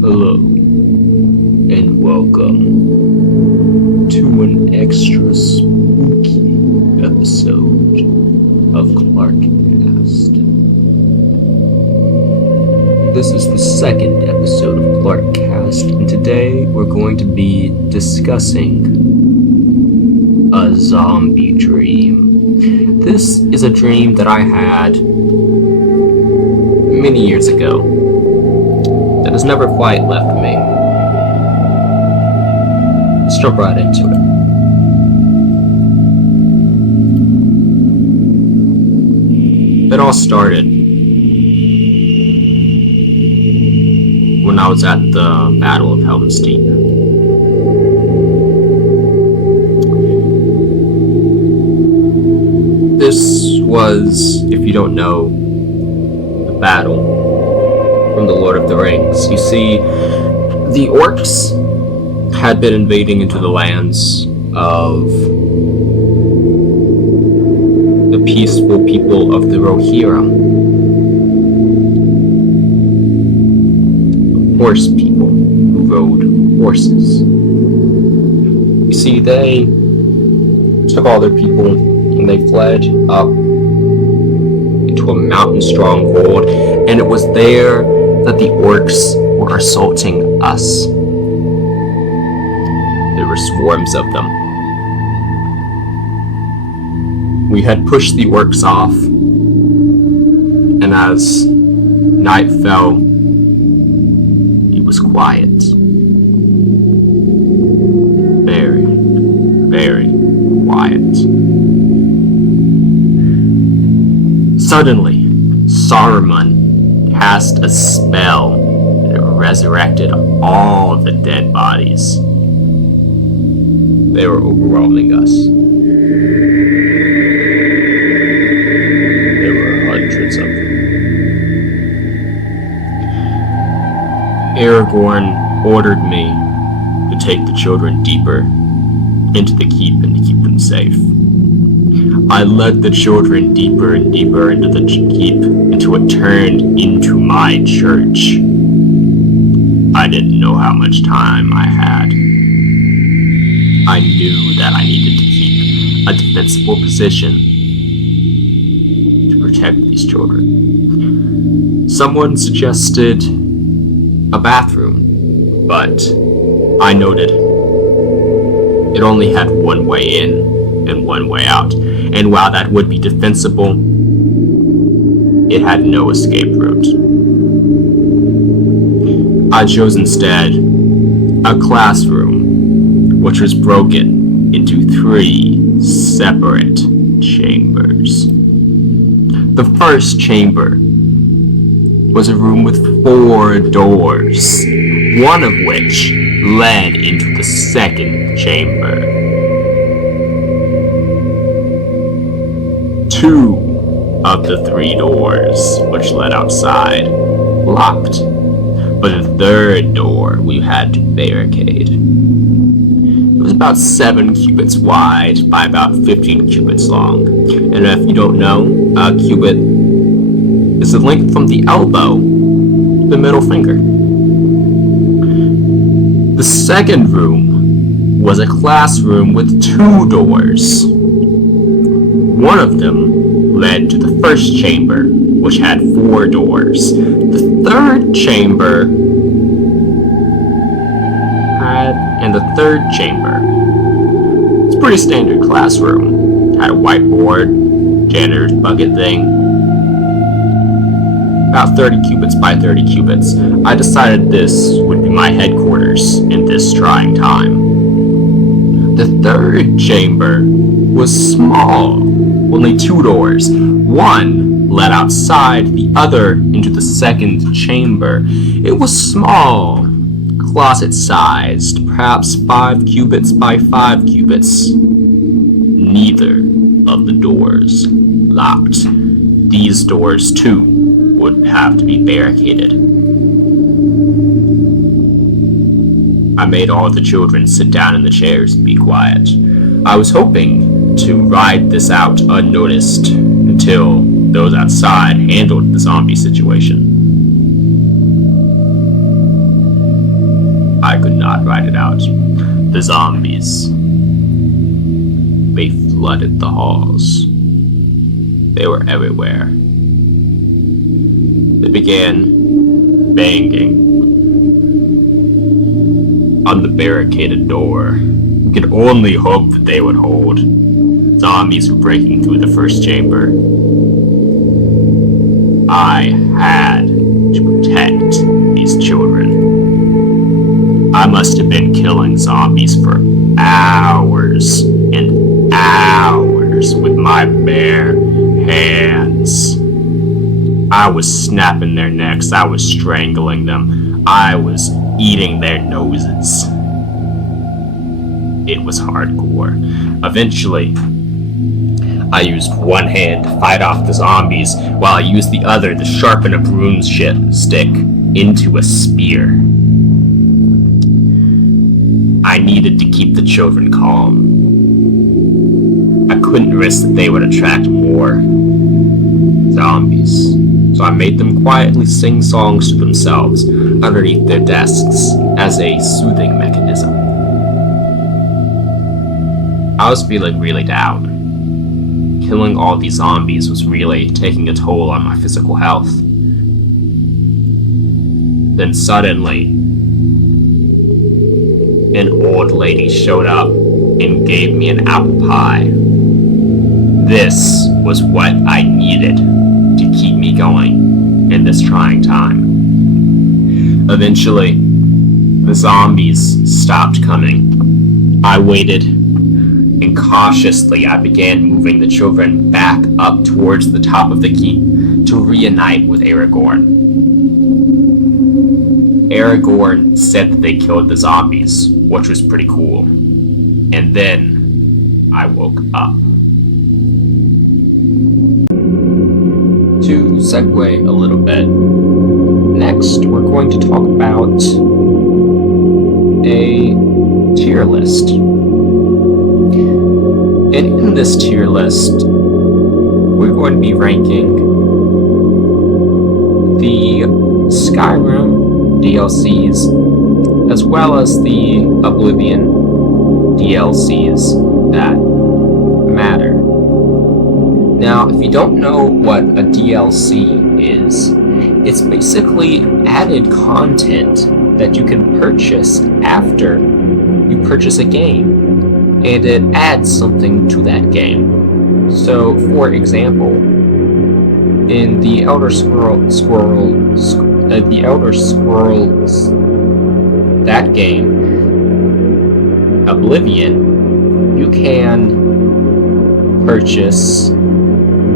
Hello, and welcome to an extra spooky episode of ClarkCast. This is the second episode of ClarkCast, and today we're going to be discussing a zombie dream. This is a dream that I had many years ago that has never quite left me. Let's jump right into it. It all started when I was at the Battle of Helm's Deep. This was, if you don't know, the battle from the Lord of the Rings. You see, the orcs had been invading into the lands of the peaceful people of the Rohirrim. Horse people who rode horses. You see, they took all their people and they fled up into a mountain stronghold, and it was there that the orcs were assaulting us. There were swarms of them. We had pushed the orcs off, and as night fell, it was quiet. Very, very quiet. Suddenly, Saruman cast a spell that resurrected all of the dead bodies. They were overwhelming us. There were hundreds of them. Aragorn ordered me to take the children deeper into the keep and to keep them safe. I led the children deeper and deeper into the keep until it turned into my church. I didn't know how much time I had. I knew that I needed to keep a defensible position to protect these children. Someone suggested a bathroom, but I noted it only had one way in and one way out, and while that would be defensible, it had no escape route. I chose instead a classroom, which was broken into 3 separate chambers. The first chamber was a room with 4 doors, one of which led into the second chamber. 2 of the 3 doors, which led outside, locked, but the third door we had to barricade. It was about 7 cubits wide by about 15 cubits long, and if you don't know, a cubit is the length from the elbow to the middle finger. The second room was a classroom with 2 doors. One of them led to the first chamber, which had 4 doors. The third chamber it's a pretty standard classroom. Had a whiteboard, janitor's bucket thing. About 30 cubits by 30 cubits. I decided this would be my headquarters in this trying time. The third chamber was small. Only 2 doors. One led outside, the other into the second chamber. It was small, closet-sized, perhaps 5 cubits by 5 cubits. Neither of the doors locked. These doors, too, would have to be barricaded. I made all the children sit down in the chairs and be quiet. I was hoping to ride this out unnoticed until those outside handled the zombie situation. not write it out. The zombies. They flooded the halls. They were everywhere. They began banging on the barricaded door. We could only hope that they would hold. Zombies were breaking through the first chamber. I had to protect these children. I must have been killing zombies for hours and hours with my bare hands. I was snapping their necks, I was strangling them, I was eating their noses. It was hardcore. Eventually, I used one hand to fight off the zombies, while I used the other to sharpen a broomstick into a spear. I needed to keep the children calm. I couldn't risk that they would attract more zombies, so I made them quietly sing songs to themselves underneath their desks as a soothing mechanism. I was feeling really down. Killing all these zombies was really taking a toll on my physical health. Then suddenly, an old lady showed up and gave me an apple pie. This was what I needed to keep me going in this trying time. Eventually, the zombies stopped coming. I waited, and cautiously I began moving the children back up towards the top of the keep to reunite with Aragorn. Aragorn said that they killed the zombies, which was pretty cool. And then I woke up. To segue a little bit, next we're going to talk about a tier list. And in this tier list, we're going to be ranking the Skyrim DLCs as well as the Oblivion DLCs that matter. Now, if you don't know what a DLC is, it's basically added content that you can purchase after you purchase a game, and it adds something to that game. So, for example, in the Elder Scrolls, that game, Oblivion, you can purchase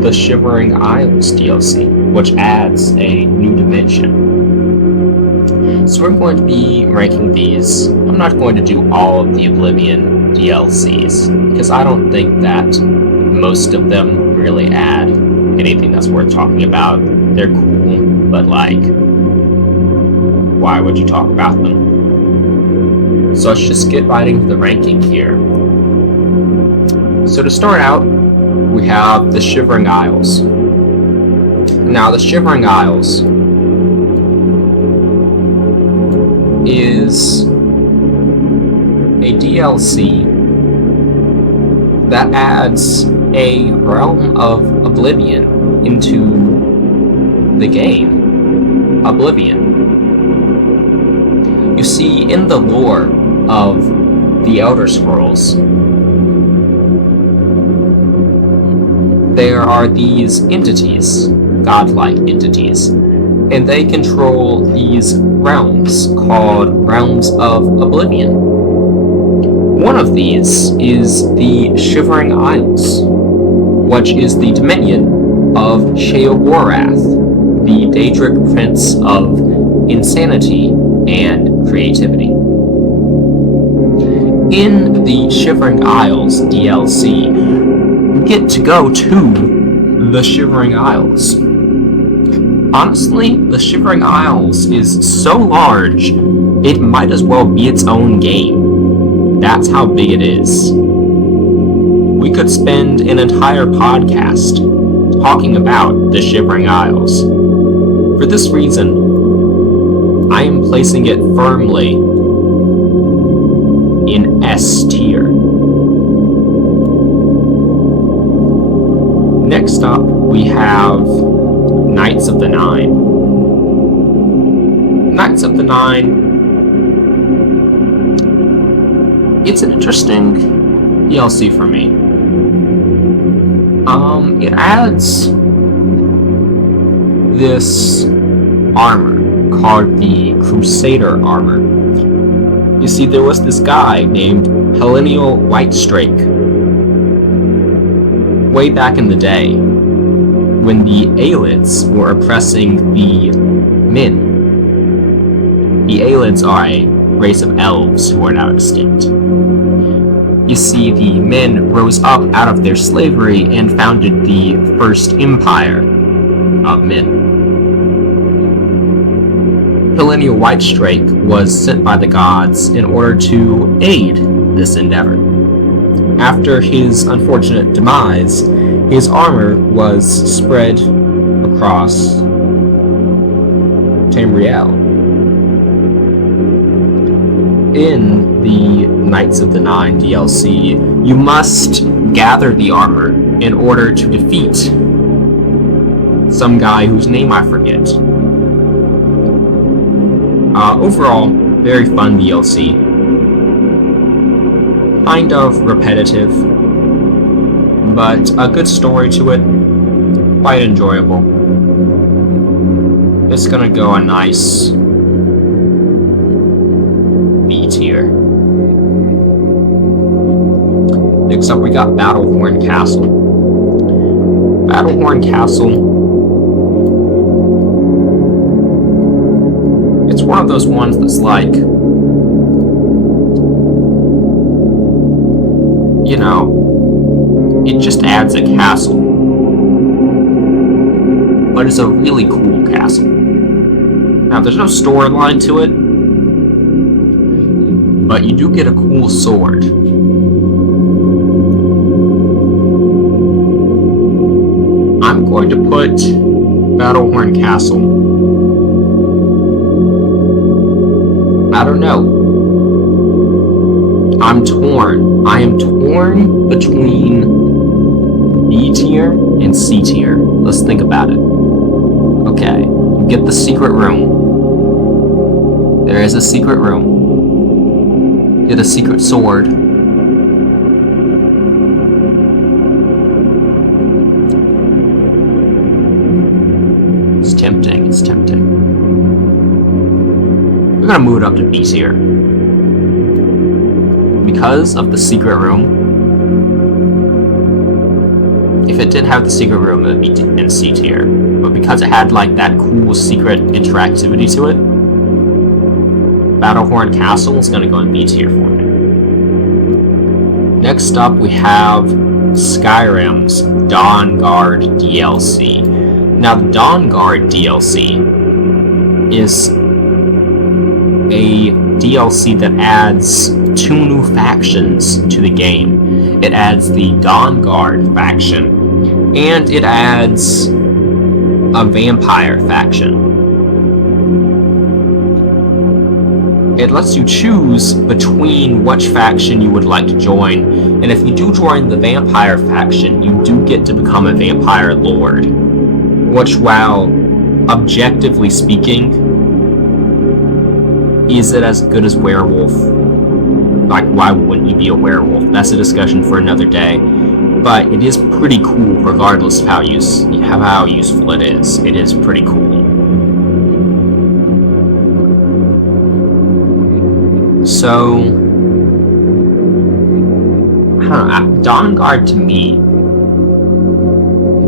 the Shivering Isles DLC, which adds a new dimension. So we're going to be ranking these. I'm not going to do all of the Oblivion DLCs, because I don't think that most of them really add anything that's worth talking about. They're cool, but like, why would you talk about them? So let's just get right into the ranking here. So to start out, we have the Shivering Isles. Now, the Shivering Isles is a DLC that adds a realm of Oblivion into the game, Oblivion. You see, in the lore of the Elder Scrolls, there are these entities, godlike entities, and they control these realms called Realms of Oblivion. One of these is the Shivering Isles, which is the dominion of Sheogorath, the Daedric Prince of Insanity and Creativity. In the Shivering Isles DLC, you get to go to the Shivering Isles. Honestly, the Shivering Isles is so large, it might as well be its own game. That's how big it is. We could spend an entire podcast talking about the Shivering Isles. For this reason, I am placing it firmly S tier. Next up, we have Knights of the Nine. Knights of the Nine, it's an interesting DLC for me. It adds this armor called the Crusader armor. You see, there was this guy named Helenial Whitestrake way back in the day when the Aelids were oppressing the Min. The Aelids are a race of elves who are now extinct. You see, the men rose up out of their slavery and founded the first empire of men. Helenial Whitestrake was sent by the gods in order to aid this endeavor. After his unfortunate demise, his armor was spread across Tamriel. In the Knights of the Nine DLC, you must gather the armor in order to defeat some guy whose name I forget. Overall, very fun DLC. Kind of repetitive, but a good story to it. Quite enjoyable. It's gonna go a nice B tier. Next up, we got Battlehorn Castle. Battlehorn Castle, it's one of those ones that's like, you know, it just adds a castle, but it's a really cool castle. Now, there's no storyline to it, but you do get a cool sword. I'm going to put Battlehorn Castle, I don't know. I'm torn. I am torn between B tier and C tier. Let's think about it. Okay, you get the secret room. There is a secret room. Get a secret sword. It's tempting, it's tempting. We're gonna move it up to B tier. Because of the secret room. If it didn't have the secret room, it would be in C tier. But because it had like that cool secret interactivity to it, Battlehorn Castle is gonna go in B tier for me. Next up, we have Skyrim's Dawnguard DLC. Now, the Dawnguard DLC is a DLC that adds 2 new factions to the game. It adds the Dawnguard faction, and it adds a vampire faction. It lets you choose between which faction you would like to join, and if you do join the vampire faction, you do get to become a vampire lord, which, while objectively speaking, is it as good as werewolf? Like, why wouldn't you be a werewolf? That's a discussion for another day. But it is pretty cool, regardless of how useful it is. It is pretty cool. So, I don't know. Dawnguard to me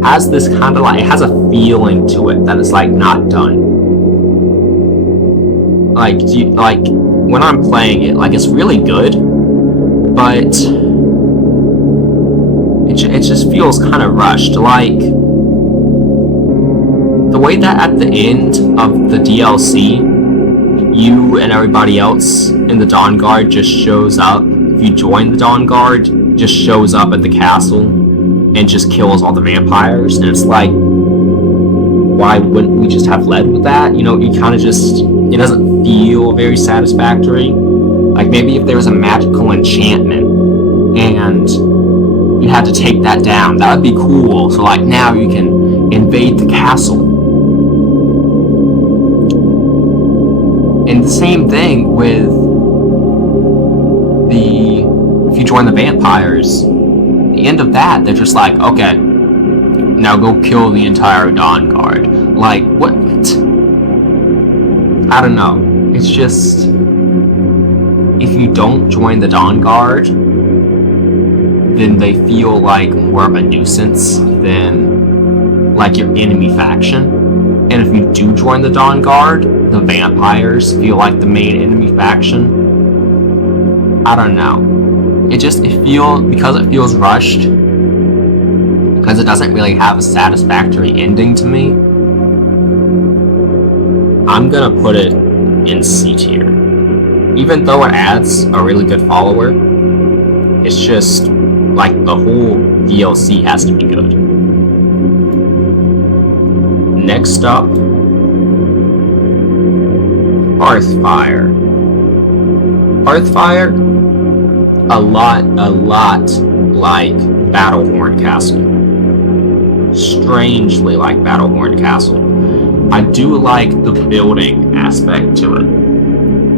has this kind of like, it has a feeling to it that it's like not done. Like, when I'm playing it, like, it's really good, but it just feels kind of rushed. Like, the way that at the end of the DLC, you and everybody else in the Dawnguard just shows up. If you join the Dawnguard, just shows up at the castle and just kills all the vampires, and it's like, why wouldn't we just have led with that? You know, you kind of just, it doesn't feel very satisfactory. Like maybe if there was a magical enchantment and you had to take that down, that would be cool. So like now you can invade the castle. And the same thing with if you join the vampires, the end of that, they're just like, okay, now go kill the entire Dawn Guard. Like, what? I don't know. It's just, if you don't join the Dawn Guard, then they feel like more of a nuisance than like your enemy faction. And if you do join the Dawn Guard, the vampires feel like the main enemy faction. I don't know. Because it feels rushed, because it doesn't really have a satisfactory ending to me, I'm gonna put it in C tier. Even though it adds a really good follower, it's just like the whole DLC has to be good. Next up, Hearthfire. Hearthfire, a lot like Battlehorn Castle. Strangely like Battlehorn Castle. I do like the building aspect to it.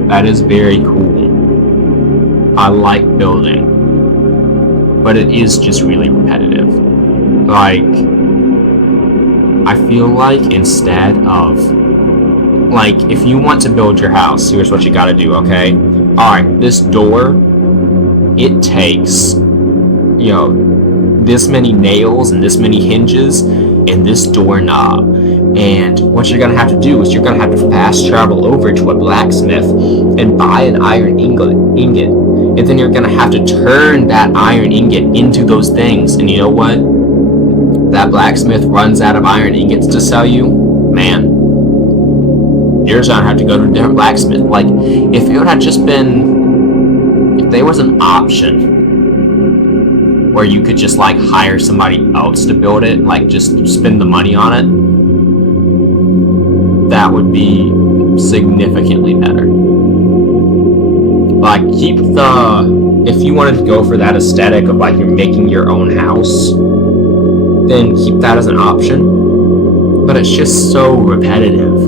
That is very cool. I like building. But it is just really repetitive. Like, I feel like instead of, like, if you want to build your house, here's what you gotta do, okay? Alright, this door, it takes, you know, this many nails and this many hinges and this doorknob. And what you're gonna have to do is you're gonna have to fast travel over to a blacksmith and buy an iron ingot. And then you're gonna have to turn that iron ingot into those things. And you know what? That blacksmith runs out of iron ingots to sell you, man, you're just gonna have to go to a different blacksmith. Like, if it had just been, if there was an option where you could just like hire somebody else to build it, like just spend the money on it, that would be significantly better. Like, keep if you wanted to go for that aesthetic of like you're making your own house, then keep that as an option. But it's just so repetitive.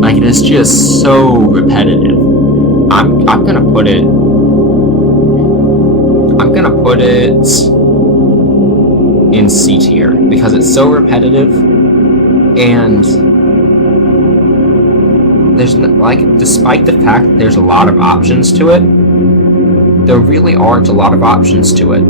Like, it is just so repetitive. I'm gonna put it in C tier because it's so repetitive, and there's like, despite the fact that there's a lot of options to it, there really aren't a lot of options to it.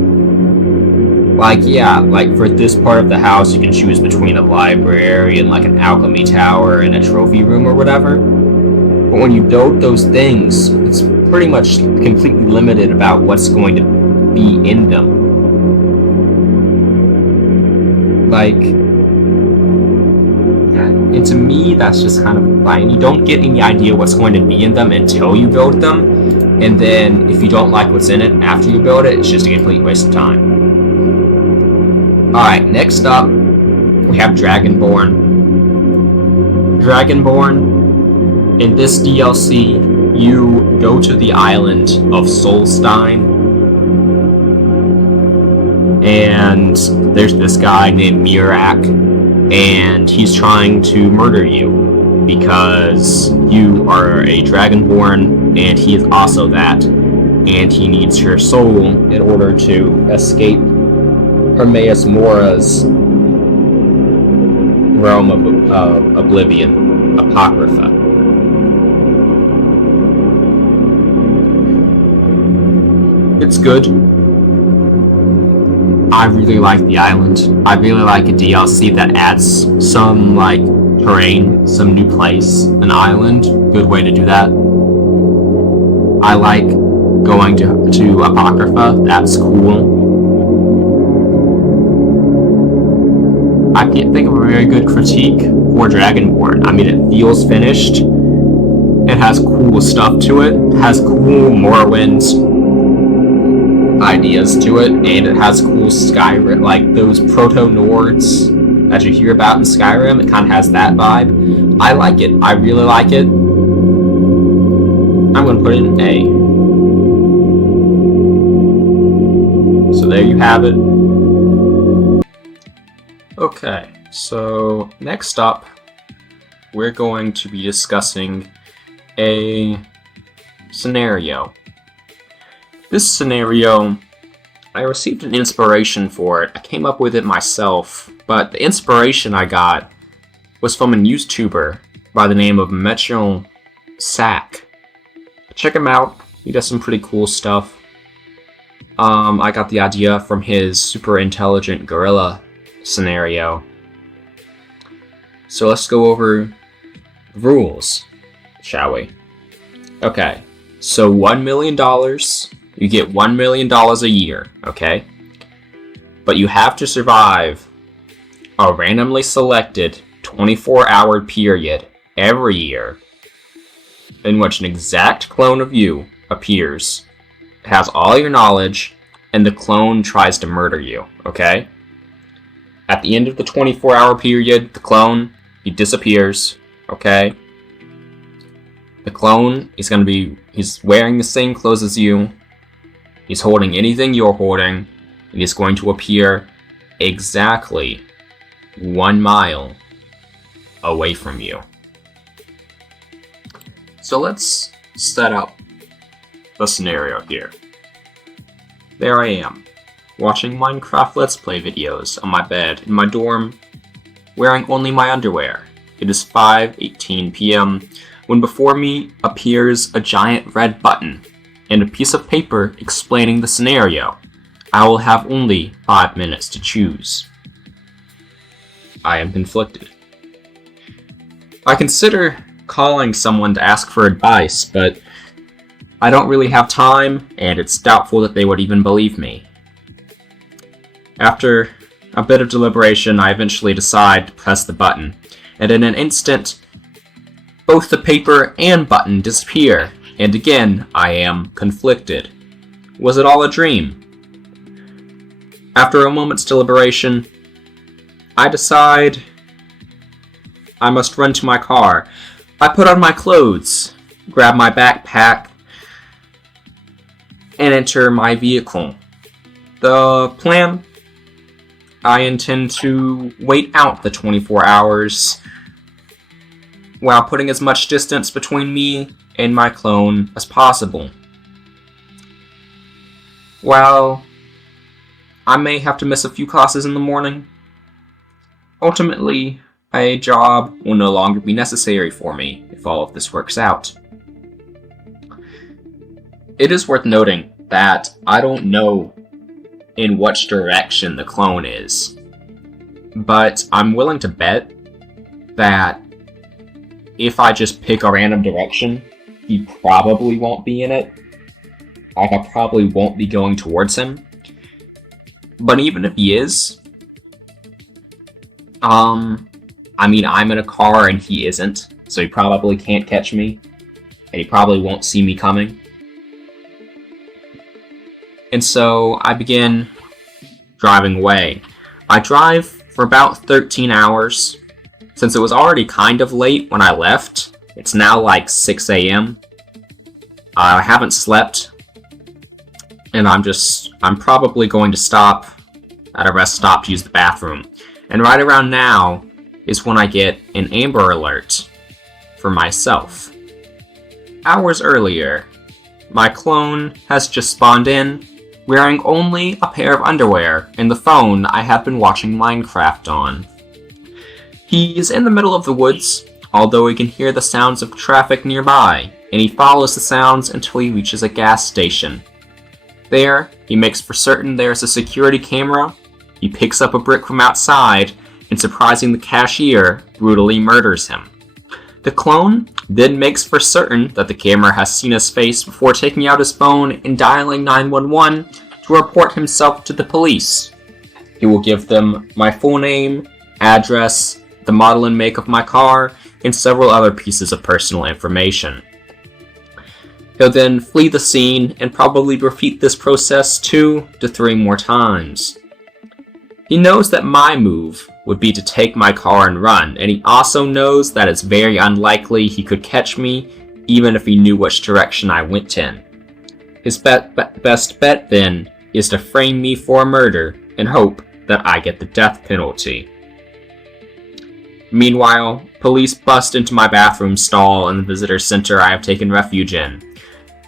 Like, yeah, like for this part of the house, you can choose between a library and like an alchemy tower and a trophy room or whatever. But when you build those things, it's pretty much completely limited about what's going to be in them. Like, and to me, that's just kind of fine. You don't get any idea what's going to be in them until you build them. And then if you don't like what's in it after you build it, it's just a complete waste of time. Alright, next up, we have Dragonborn. Dragonborn, in this DLC, you go to the island of Solstein, and there's this guy named Mirak, and he's trying to murder you because you are a Dragonborn, and he is also that, and he needs your soul in order to escape Hermaeus Mora's realm of Oblivion, Apocrypha. It's good. I really like the island. I really like a DLC that adds some, like, terrain, some new place, an island. Good way to do that. I like going to Apocrypha. That's cool. I can't think of a very good critique for Dragonborn. I mean, it feels finished. It has cool stuff to it. It has cool Morrowind ideas to it, and it has cool Skyrim, like those proto-Nords that you hear about in Skyrim. It kind of has that vibe. I like it. I really like it. I'm going to put in A. So there you have it. Okay, so next up, we're going to be discussing a scenario. This scenario, I received an inspiration for it. I came up with it myself, but the inspiration I got was from a YouTuber by the name of Mitchell Sack. Check him out. He does some pretty cool stuff. I got the idea from his super intelligent gorilla scenario. So let's go over the rules, shall we? Okay, so $1 million, you get $1 million a year, okay? But you have to survive a randomly selected 24-hour period every year in which an exact clone of you appears, has all your knowledge, and the clone tries to murder you, okay? At the end of the 24-hour period, the clone, he disappears, okay? The clone is going to be, he's wearing the same clothes as you, he's holding anything you're holding, and he's going to appear exactly 1 mile away from you. So let's set up the scenario here. There I am, watching Minecraft Let's Play videos on my bed in my dorm, wearing only my underwear. It is 5:18 p.m. when before me appears a giant red button and a piece of paper explaining the scenario. I will have only 5 minutes to choose. I am conflicted. I consider calling someone to ask for advice, but I don't really have time, and it's doubtful that they would even believe me. After a bit of deliberation, I eventually decide to press the button, and in an instant, both the paper and button disappear, and again, I am conflicted. Was it all a dream? After a moment's deliberation, I decide I must run to my car. I put on my clothes, grab my backpack, and enter my vehicle. The plan? I intend to wait out the 24 hours while putting as much distance between me and my clone as possible. While I may have to miss a few classes in the morning, ultimately, a job will no longer be necessary for me if all of this works out. It is worth noting that I don't know in which direction the clone is, but I'm willing to bet that if I just pick a random direction, he probably won't be in it. Like, I probably won't be going towards him. But even if he is, I mean, I'm in a car and he isn't, so he probably can't catch me, and he probably won't see me coming. And so I begin driving away. I drive for about 13 hours. Since it was already kind of late when I left, it's now like 6 a.m. I haven't slept, and I'm probably going to stop at a rest stop to use the bathroom. And right around now is when I get an Amber Alert for myself. Hours earlier, my clone has just spawned in, wearing only a pair of underwear and the phone I have been watching Minecraft on. He is in the middle of the woods, although he can hear the sounds of traffic nearby, and he follows the sounds until he reaches a gas station. There, he makes for certain there is a security camera, he picks up a brick from outside, and surprising the cashier, brutally murders him. The clone then makes for certain that the camera has seen his face before taking out his phone and dialing 911 to report himself to the police. He will give them my full name, address, the model and make of my car, and several other pieces of personal information. He'll then flee the scene and probably repeat this process 2 to 3 more times. He knows that my move would be to take my car and run, and he also knows that it's very unlikely he could catch me even if he knew which direction I went in. His best bet, then, is to frame me for murder and hope that I get the death penalty. Meanwhile, police bust into my bathroom stall in the visitor center I have taken refuge in.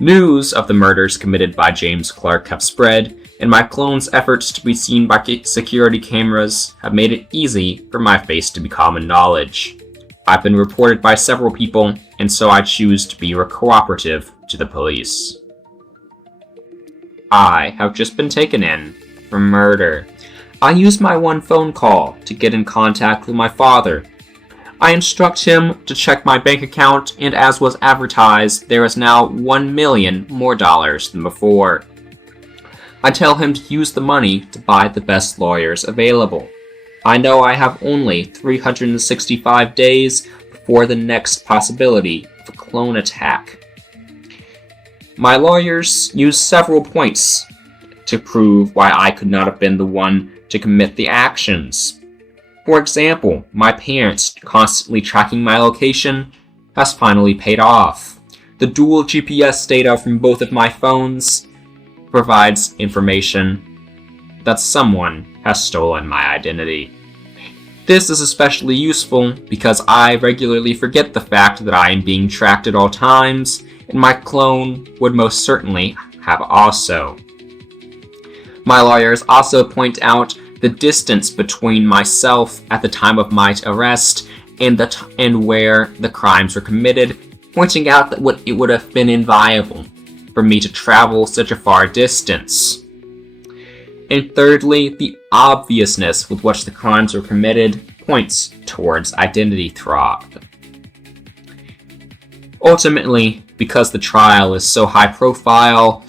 News of the murders committed by James Clark have spread, and my clone's efforts to be seen by security cameras have made it easy for my face to be common knowledge. I've been reported by several people, and so I choose to be cooperative to the police. I have just been taken in for murder. I used my one phone call to get in contact with my father. I instruct him to check my bank account, and as was advertised, there is now $1 million more than before. I tell him to use the money to buy the best lawyers available. I know I have only 365 days before the next possibility of a clone attack. My lawyers use several points to prove why I could not have been the one to commit the actions. For example, my parents constantly tracking my location has finally paid off. The dual GPS data from both of my phones provides information that someone has stolen my identity. This is especially useful because I regularly forget the fact that I am being tracked at all times, and my clone would most certainly have also. My lawyers also point out the distance between myself at the time of my arrest and where the crimes were committed, pointing out that it would have been inviolable for me to travel such a far distance. And thirdly, the obviousness with which the crimes were committed points towards identity fraud. Ultimately, because the trial is so high profile,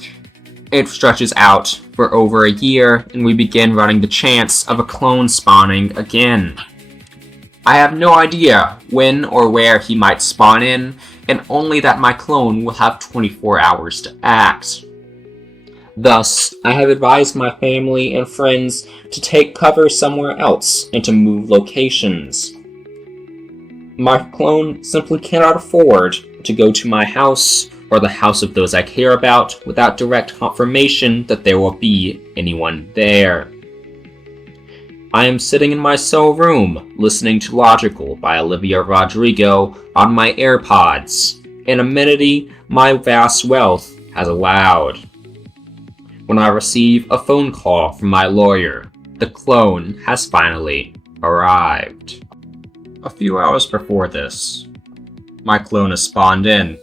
it stretches out for over a year, and we begin running the chance of a clone spawning again. I have no idea when or where he might spawn in, and only that my clone will have 24 hours to act. Thus, I have advised my family and friends to take cover somewhere else and to move locations. My clone simply cannot afford to go to my house or the house of those I care about without direct confirmation that there will be anyone there. I am sitting in my cell room listening to Logical by Olivia Rodrigo on my AirPods, an amenity my vast wealth has allowed. When I receive a phone call from my lawyer, the clone has finally arrived. A few hours before this, my clone has spawned in,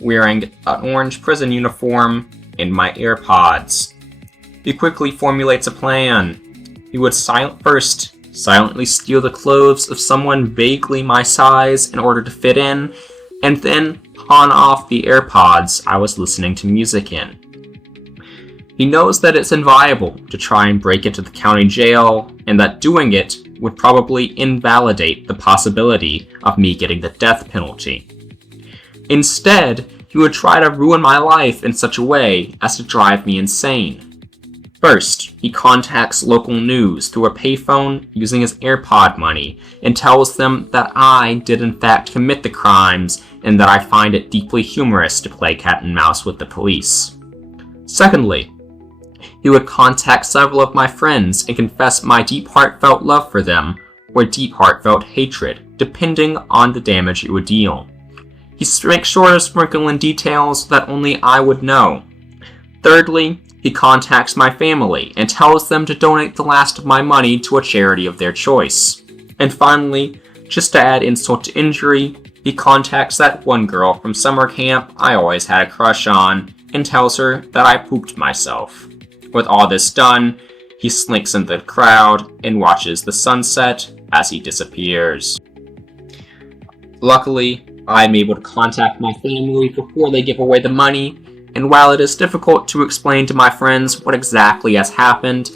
wearing an orange prison uniform and my AirPods. He quickly formulates a plan. He would first silently steal the clothes of someone vaguely my size in order to fit in, and then pawn off the AirPods I was listening to music in. He knows that it's inviolable to try and break into the county jail, and that doing it would probably invalidate the possibility of me getting the death penalty. Instead, he would try to ruin my life in such a way as to drive me insane. First, he contacts local news through a payphone using his AirPod money and tells them that I did in fact commit the crimes and that I find it deeply humorous to play cat and mouse with the police. Secondly, he would contact several of my friends and confess my deep heartfelt love for them or deep heartfelt hatred, depending on the damage it would deal. He makes sure to sprinkle in details that only I would know. Thirdly, he contacts my family and tells them to donate the last of my money to a charity of their choice. And finally, just to add insult to injury, he contacts that one girl from summer camp I always had a crush on and tells her that I pooped myself. With all this done, he slinks into the crowd and watches the sunset as he disappears. Luckily, I'm able to contact my family before they give away the money, and while it is difficult to explain to my friends what exactly has happened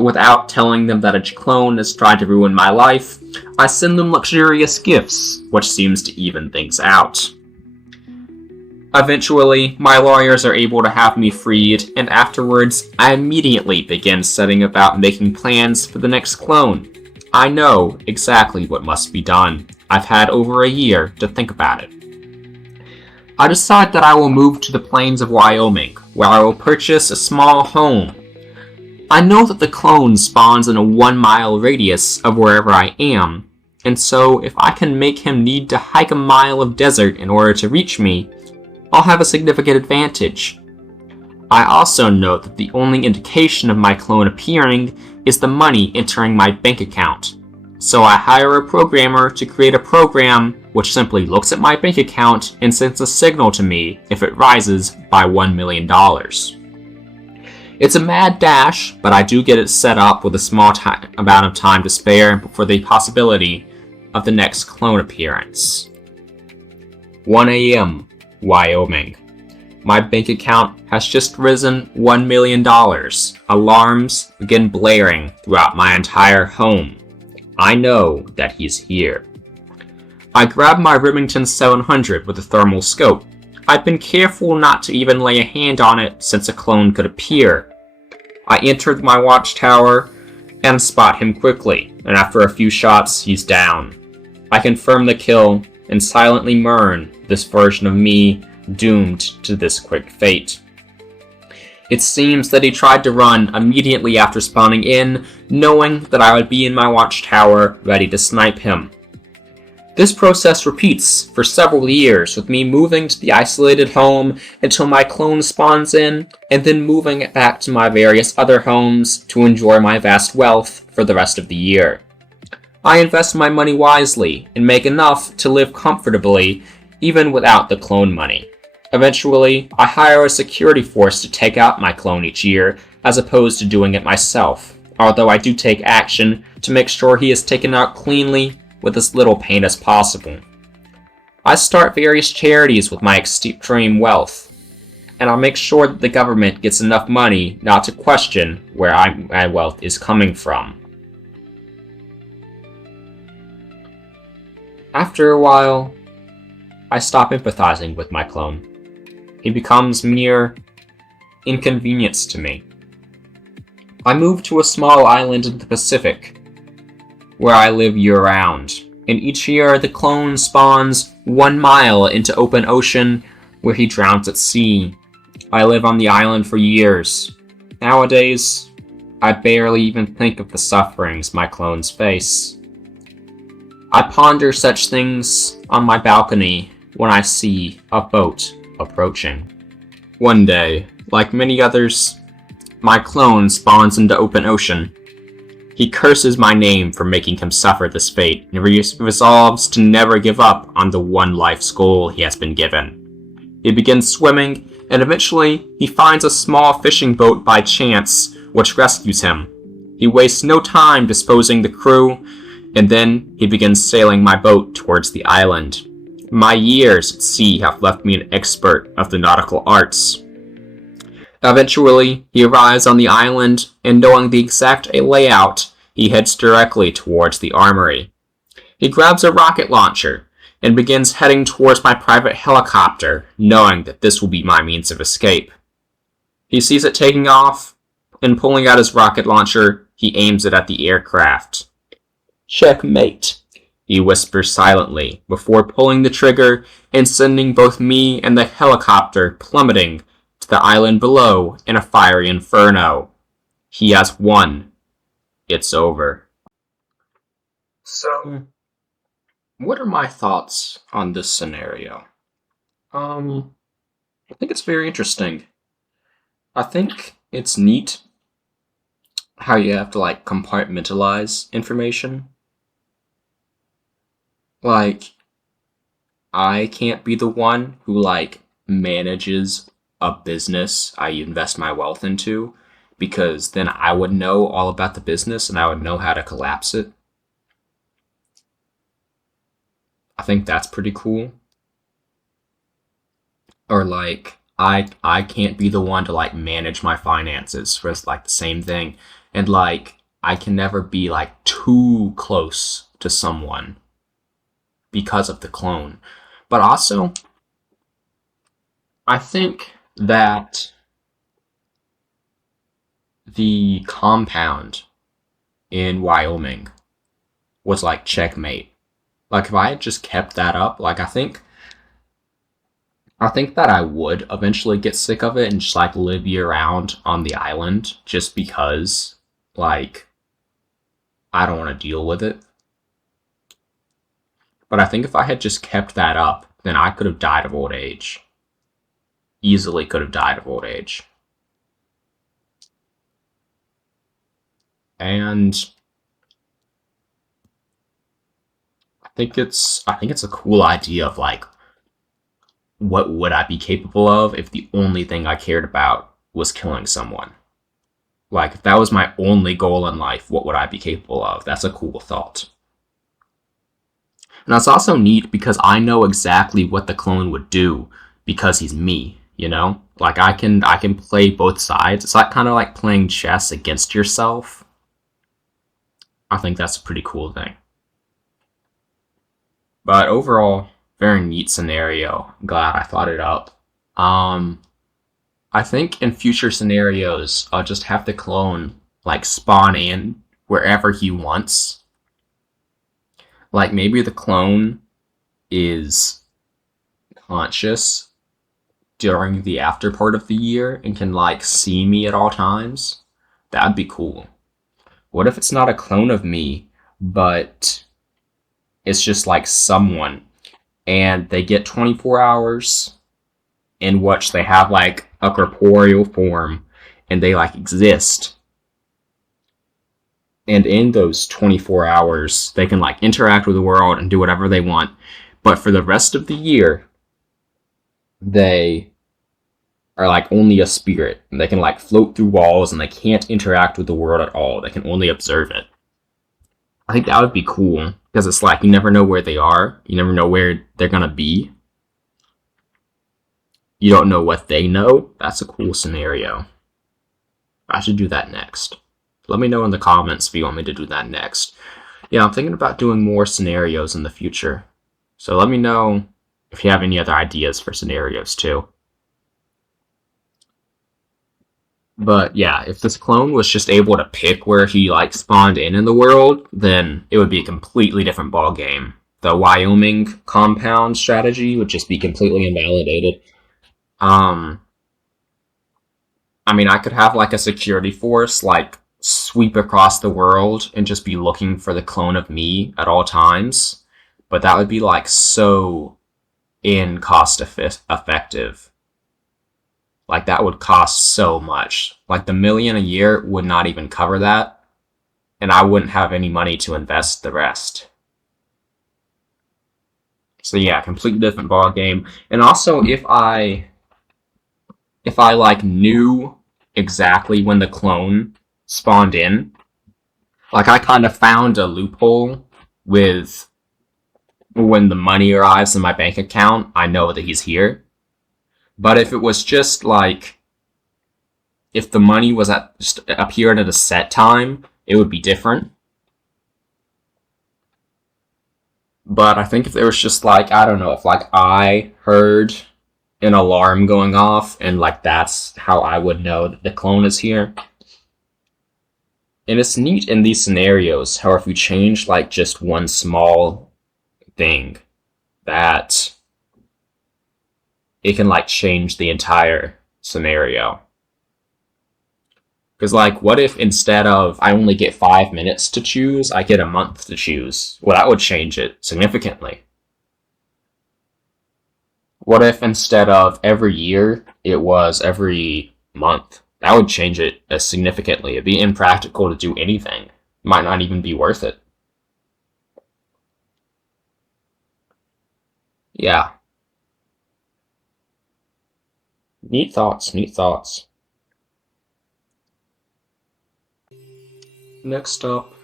without telling them that a clone has tried to ruin my life, I send them luxurious gifts, which seems to even things out. Eventually, my lawyers are able to have me freed, and afterwards, I immediately begin setting about making plans for the next clone. I know exactly what must be done. I've had over a year to think about it. I decide that I will move to the plains of Wyoming, where I will purchase a small home. I know that the clone spawns in a 1-mile radius of wherever I am, and so if I can make him need to hike a mile of desert in order to reach me, I'll have a significant advantage. I also note that the only indication of my clone appearing is the money entering my bank account. So I hire a programmer to create a program which simply looks at my bank account and sends a signal to me if it rises by $1 million. It's a mad dash, but I do get it set up with a small amount of time to spare for the possibility of the next clone appearance. 1 a.m., Wyoming. My bank account has just risen $1 million. Alarms begin blaring throughout my entire home. I know that he's here. I grab my Remington 700 with a thermal scope. I've been careful not to even lay a hand on it since a clone could appear. I enter my watchtower and spot him quickly, and after a few shots, he's down. I confirm the kill and silently mourn this version of me doomed to this quick fate. It seems that he tried to run immediately after spawning in, knowing that I would be in my watchtower ready to snipe him. This process repeats for several years, with me moving to the isolated home until my clone spawns in, and then moving it back to my various other homes to enjoy my vast wealth for the rest of the year. I invest my money wisely and make enough to live comfortably, even without the clone money. Eventually, I hire a security force to take out my clone each year, as opposed to doing it myself, although I do take action to make sure he is taken out cleanly with as little pain as possible. I start various charities with my extreme wealth, and I'll make sure that the government gets enough money not to question where my wealth is coming from. After a while, I stop empathizing with my clone. He becomes mere inconvenience to me. I move to a small island in the Pacific, where I live year-round, and each year the clone spawns 1 mile into open ocean, where he drowns at sea. I live on the island for years. Nowadays, I barely even think of the sufferings my clones face. I ponder such things on my balcony when I see a boat approaching. One day, like many others, my clone spawns into open ocean. He curses my name for making him suffer this fate and resolves to never give up on the one life's goal he has been given. He begins swimming, and eventually he finds a small fishing boat by chance, which rescues him. He wastes no time disposing the crew, and then he begins sailing my boat towards the island. My years at sea have left me an expert of the nautical arts. Eventually, he arrives on the island, and knowing the exact layout, he heads directly towards the armory. He grabs a rocket launcher and begins heading towards my private helicopter, knowing that this will be my means of escape. He sees it taking off, and pulling out his rocket launcher, he aims it at the aircraft. "Checkmate," he whispers silently, before pulling the trigger and sending both me and the helicopter plummeting to the island below in a fiery inferno. He has won. It's over. So, what are my thoughts on this scenario? I think it's very interesting. I think it's neat how you have to, compartmentalize information. I can't be the one who, manages a business I invest my wealth into, because then I would know all about the business and I would know how to collapse it. I think that's pretty cool. Or I can't be the one to manage my finances for the same thing. And I can never be too close to someone because of the clone. But also, I think that the compound in Wyoming was checkmate. If I had just kept that up, I think I think that I would eventually get sick of it and just like live year round on the island just because like I don't want to deal with it. But I think if I had just kept that up, then I could have died of old age. Easily could have died of old age. And I think it's a cool idea of like what would I be capable of if the only thing I cared about was killing someone? Like if that was my only goal in life, what would I be capable of? That's a cool thought. And that's also neat because I know exactly what the clone would do because he's me, you know? Like I can play both sides. It's like kind of like playing chess against yourself. I think that's a pretty cool thing. But overall, very neat scenario. I'm glad I thought it up. Um I think in future scenarios, I'll just have the clone like spawn in wherever he wants. Like maybe the clone is conscious during the after part of the year and can like see me at all times. That'd be cool. What if it's not a clone of me, but it's just like someone and they get 24 hours in which they have like a corporeal form and they like exist. And in those 24 hours, they can like interact with the world and do whatever they want. But for the rest of the year, they are like only a spirit. And they can like float through walls and they can't interact with the world at all. They can only observe it. I think that would be cool because it's like you never know where they are. You never know where they're gonna be. You don't know what they know. That's a cool scenario. I should do that next. Let me know in the comments if you want me to do that next. Yeah, I'm thinking about doing more scenarios in the future. So let me know if you have any other ideas for scenarios too. But yeah, if this clone was just able to pick where he like spawned in the world, then it would be a completely different ball game. The Wyoming compound strategy would just be completely invalidated. Um, I mean, I could have like a security force like sweep across the world and just be looking for the clone of me at all times, but that would be like so in cost effective. Like that would cost so much. Like the million a year would not even cover that, and I wouldn't have any money to invest the rest. So yeah, completely different ball game. And also if I like knew exactly when the clone spawned in, like I kind of found a loophole with when the money arrives in my bank account, I know that he's here. But if it was just like if the money was at just appeared at a set time, it would be different. But I think if there was just like I don't know, if like I heard an alarm going off and like that's how I would know that the clone is here. And it's neat in these scenarios how if you change like just one small thing that it can like change the entire scenario. Because like what if instead of I only get 5 minutes to choose, I get a month to choose? Well, that would change it significantly. What if instead of every year, it was every month? That would change it significantly. It'd be impractical to do anything. Might not even be worth it. Yeah. Neat thoughts, neat thoughts. Next up,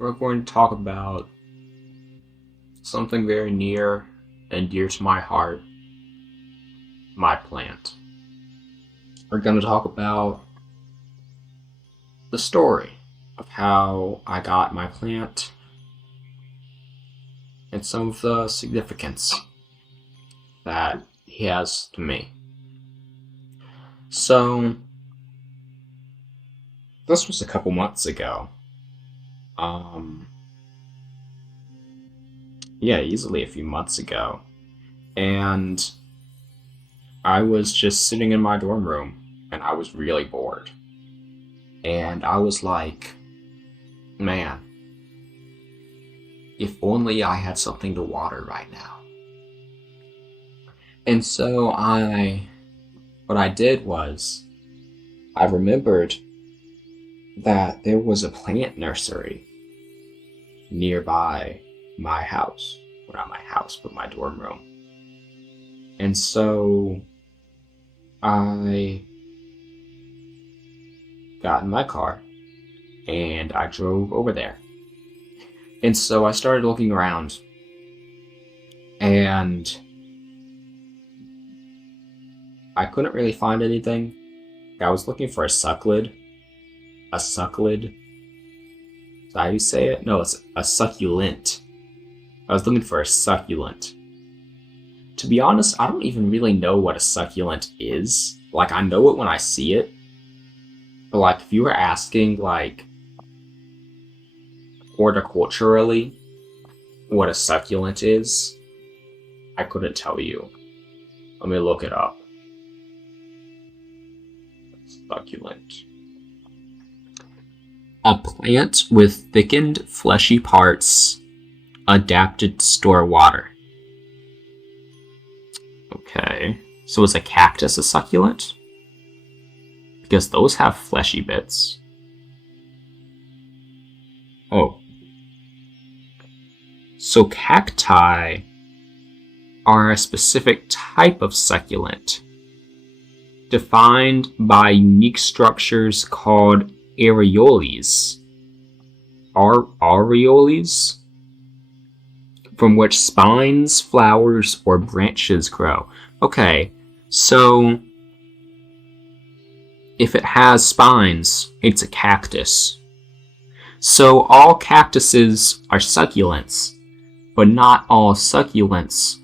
we're going to talk about something very near and dear to my heart, my plant. We're going to talk about the story of how I got my plant and some of the significance that he has to me. So, this was a couple months ago. Um, yeah, easily a few months ago. And I was just sitting in my dorm room and I was really bored. And I was like, man, if only I had something to water right now. And so what I did was, I remembered that there was a plant nursery nearby my house. Well, not my house, but my dorm room. And so I got in my car and I drove over there. And so I started looking around and I couldn't really find anything. I was looking for a succulent. A succulent? Is that how you say it? No, it's a succulent. I was looking for a succulent. To be honest, I don't even really know what a succulent is. Like, I know it when I see it. But, like, if you were asking, like, horticulturally what a succulent is, I couldn't tell you. Let me look it up. Succulent. A plant with thickened, fleshy parts adapted to store water. Okay. So is a cactus a succulent? Because those have fleshy bits. Oh. So cacti are a specific type of succulent, defined by unique structures called areoles. Areoles? From which spines, flowers, or branches grow. Okay, so if it has spines, it's a cactus. So all cactuses are succulents, but not all succulents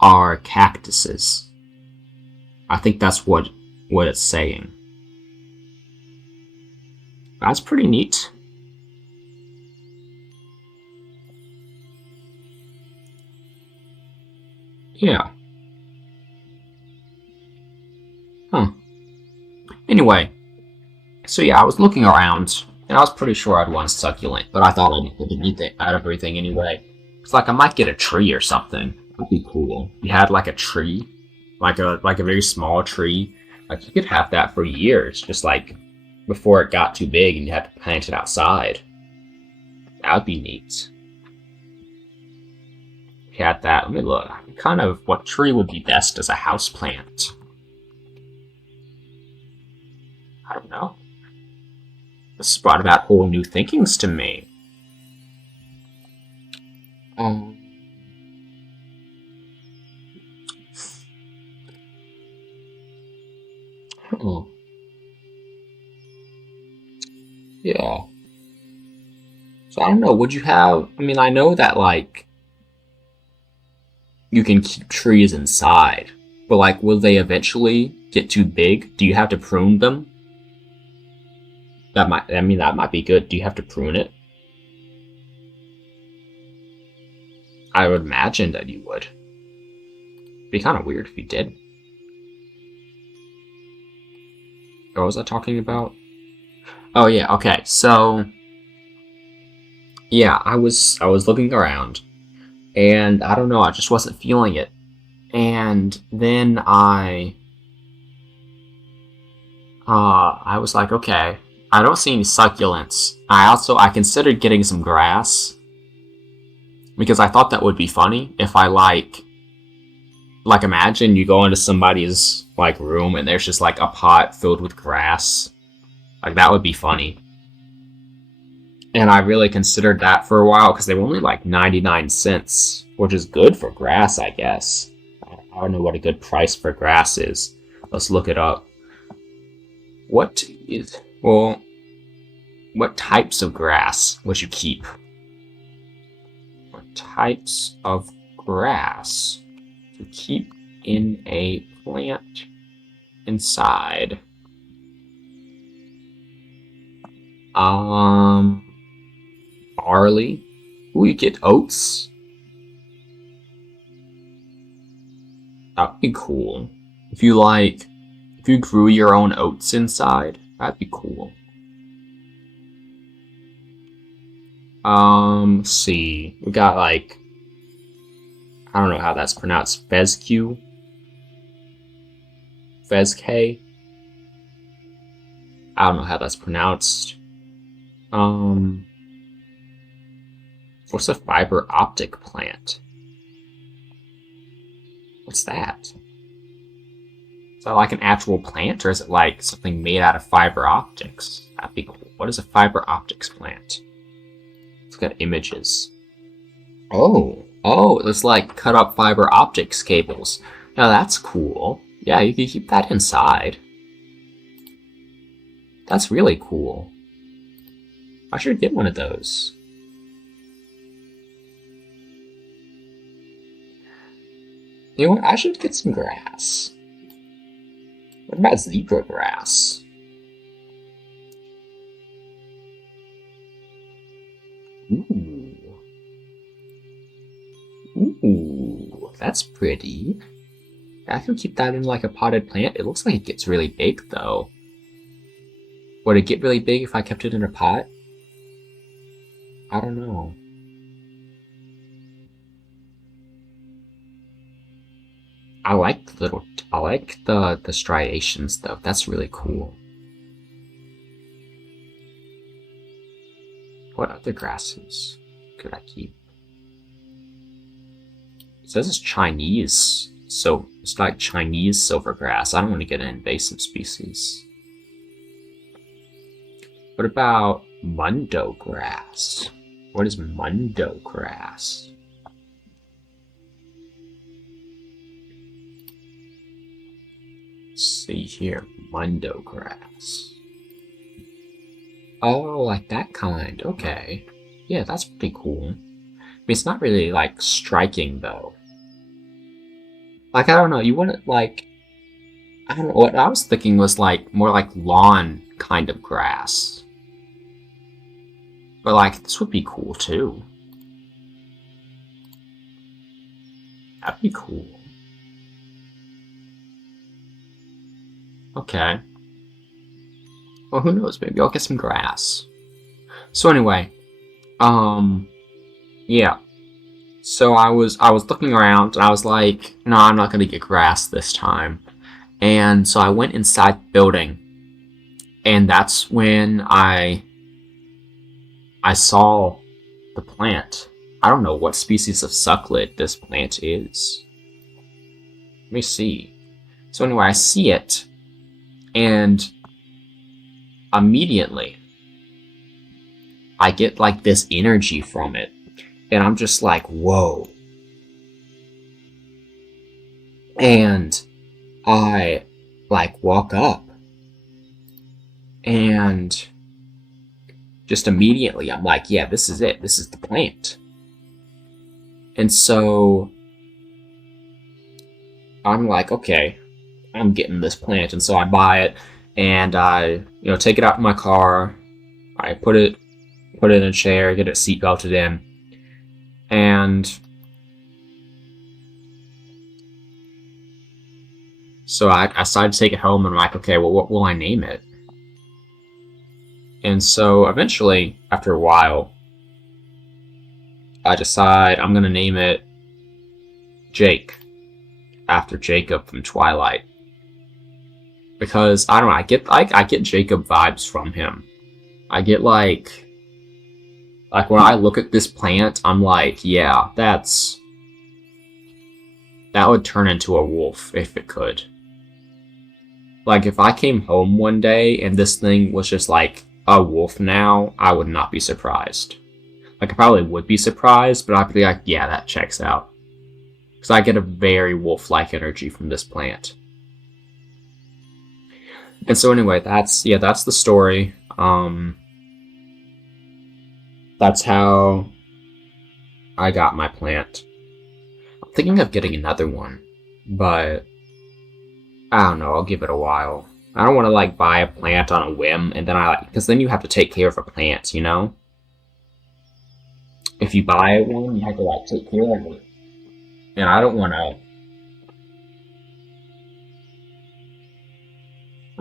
are cactuses. I think that's what it's saying. That's pretty neat. Yeah. Huh. Anyway, so yeah, I was looking around, and I was pretty sure I'd want a succulent, but I thought I'd get anything out of everything anyway. It's like I might get a tree or something. That'd be cool. You had like a tree, like a very small tree. Like you could have that for years, just like before it got too big and you had to plant it outside. That would be neat. You had that. Let me look. Kind of what tree would be best as a house plant? I don't know. This brought about whole new thinkings to me. Oh. Yeah. So I don't know. Would you have? I mean, I know that like you can keep trees inside, but like, will they eventually get too big? Do you have to prune them? That might be good. Do you have to prune it? I would imagine that you would. It'd be kind of weird if you did. What was I talking about? Oh yeah, okay. So yeah, I was looking around and I don't know, I just wasn't feeling it. And then I was like, okay, I don't see any succulents. I considered getting some grass because I thought that would be funny if I like imagine you go into somebody's like room and there's just like a pot filled with grass. Like that would be funny. And I really considered that for a while because they were only like 99 cents, which is good for grass, I guess. I don't know what a good price for grass is. Let's look it up. What types of grass would you keep? What types of grass to keep in a plant inside? Barley. Ooh, you get oats. That'd be cool. If you grew your own oats inside, that'd be cool. Let's see. We got like, I don't know how that's pronounced. Fezq? Fezk? I don't know how that's pronounced. What's a fiber optic plant? What's that? Is that like an actual plant, or is it like something made out of fiber optics? That'd be cool. What is a fiber optics plant? It's got images. Oh, it's like cut up fiber optics cables. Now that's cool. Yeah, you can keep that inside. That's really cool. I should get one of those. You know what? I should get some grass. What about zebra grass? Ooh, that's pretty. I can keep that in like a potted plant. It looks like it gets really big though. Would it get really big if I kept it in a pot? I don't know. I like the striations though. That's really cool. What other grasses could I keep? It says it's Chinese, so it's like Chinese silvergrass. I don't want to get an invasive species. What about Mundo grass? What is Mundo grass? Let's see here, Mundo grass. Oh, like that kind. Okay. Yeah, that's pretty cool. I mean, it's not really, like, striking, though. Like, I don't know, you wouldn't, like... I don't know, what I was thinking was, like, more like lawn kind of grass. But, like, this would be cool, too. That'd be cool. Okay. Well, who knows, maybe I'll get some grass. So anyway, yeah. So I was looking around and I was like, no, I'm not gonna get grass this time. And so I went inside the building, and that's when I saw the plant. I don't know what species of sucklet this plant is. Let me see. So anyway, I see it, and immediately I get like this energy from it, and I'm just like, whoa. And I like walk up, and just immediately I'm like, yeah, this is it. This is the plant. And so I'm like, okay, I'm getting this plant. And so I buy it, and I, take it out in my car. I put it in a chair, get it seat belted in, and so I decided to take it home, and I'm like, okay, well, what will I name it? And so eventually, after a while, I decide I'm gonna name it Jake, after Jacob from Twilight, because I don't know, I get Jacob vibes from him. I get like when I look at this plant, I'm like, yeah, that would turn into a wolf if it could. Like, if I came home one day and this thing was just like a wolf now, I would not be surprised. Like, I probably would be surprised, but I'd be like, yeah, that checks out. Because I get a very wolf-like energy from this plant. And so anyway, that's the story. That's how I got my plant. I'm thinking of getting another one, but I don't know, I'll give it a while. I don't want to like buy a plant on a whim, and then because then you have to take care of a plant, If you buy one, you have to like take care of it. And I don't want to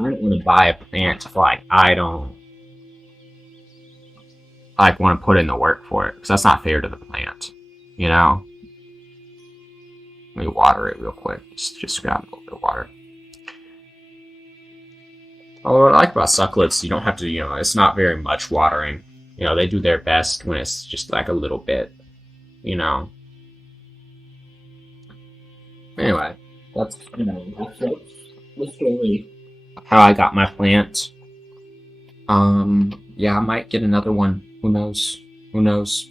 don't want to buy a plant if, like, I don't, like, want to put in the work for it, because that's not fair to the plant, you know? Let me water it real quick. Just grab a little bit of water. Oh, what I like about succulents, you don't have to, it's not very much watering. They do their best when it's just like a little bit, Anyway, that's, that's the story. How I got my plant. Yeah, I might get another one. Who knows? Who knows?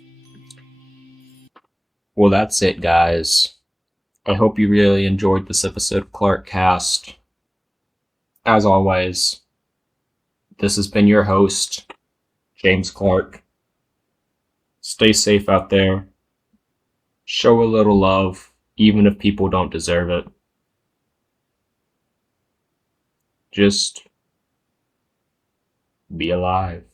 Well, that's it, guys. I hope you really enjoyed this episode of ClarkCast. As always, this has been your host, James Clark. Stay safe out there. Show a little love, even if people don't deserve it. Just be alive.